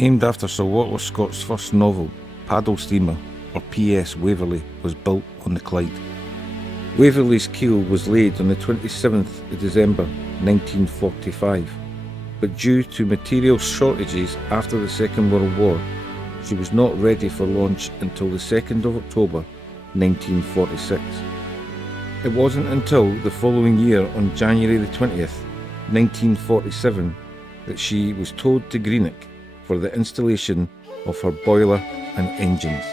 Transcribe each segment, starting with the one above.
Named after Sir Walter Scott's first novel, paddle steamer, or PS Waverley, was built on the Clyde. Waverley's keel was laid on the 27th of December 1945, but due to material shortages after the Second World War, she was not ready for launch until the 2nd of October 1946. It wasn't until the following year, on January the 20th, 1947, that she was towed to Greenock for the installation of her boiler and engines.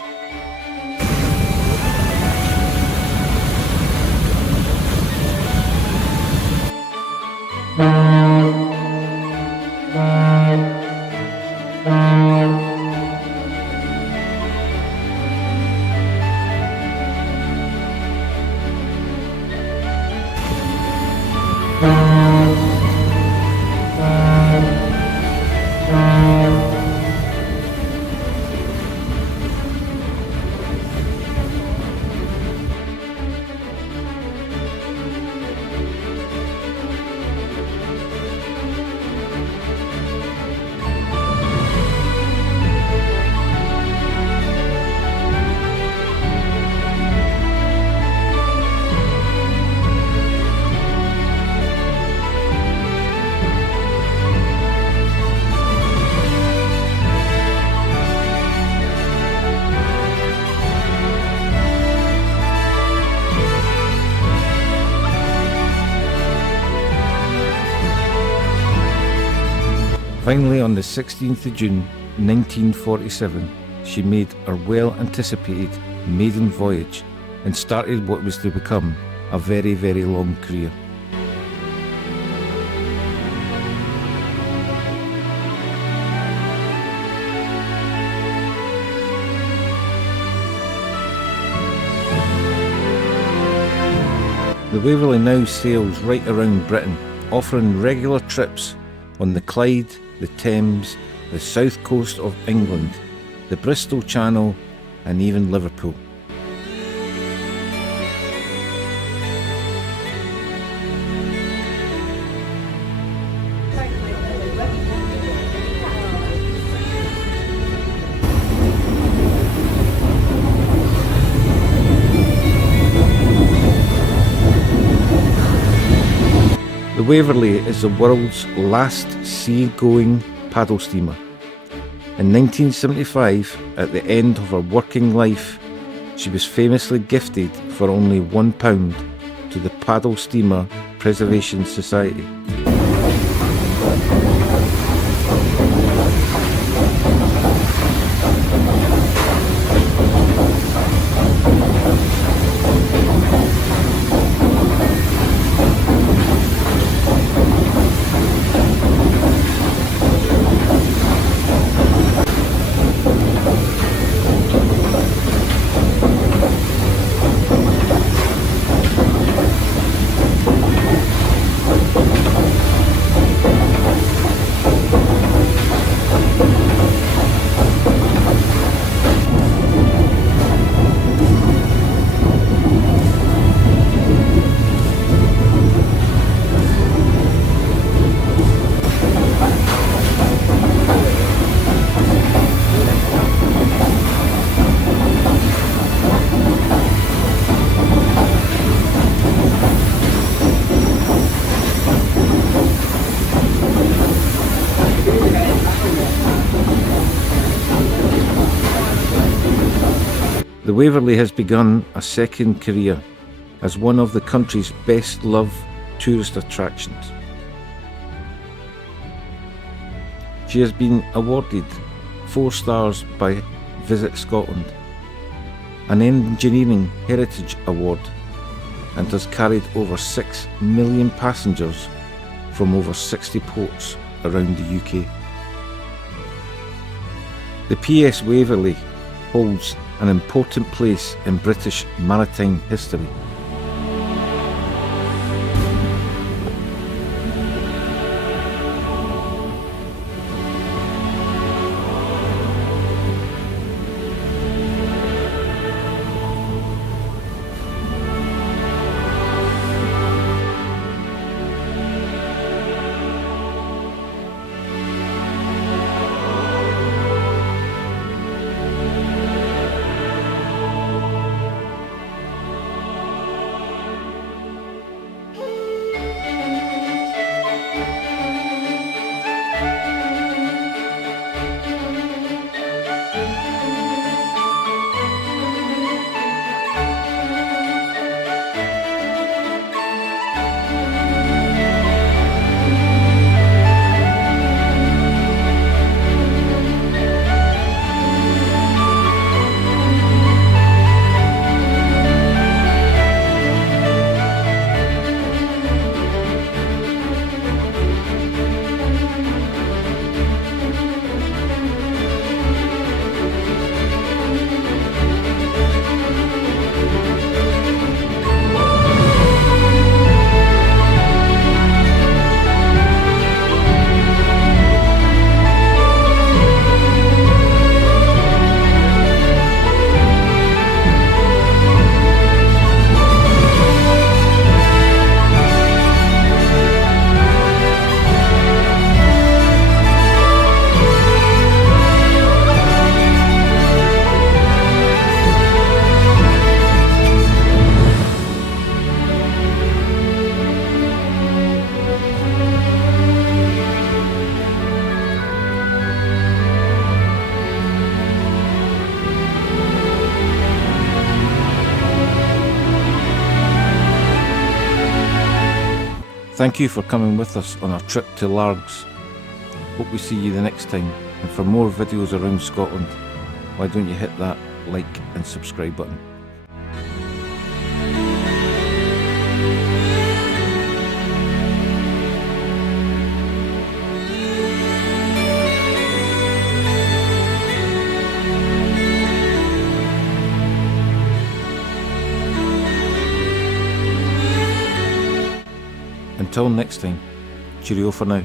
Finally, on the 16th of June 1947, she made her well-anticipated maiden voyage and started what was to become a very, very long career. The Waverley now sails right around Britain, offering regular trips on the Clyde, the Thames, the south coast of England, the Bristol Channel, and even Liverpool. The Waverley is the world's last sea-going paddle steamer. In 1975, at the end of her working life, she was famously gifted for only £1 to the Paddle Steamer Preservation Society. The Waverley has begun a second career as one of the country's best loved tourist attractions. She has been awarded 4 stars by Visit Scotland, an Engineering Heritage Award, and has carried over 6 million passengers from over 60 ports around the UK. The PS Waverley holds an important place in British maritime history. Thank you for coming with us on our trip to Largs. Hope we see you the next time, and for more videos around Scotland, why don't you hit that like and subscribe button. Until next time, cheerio for now.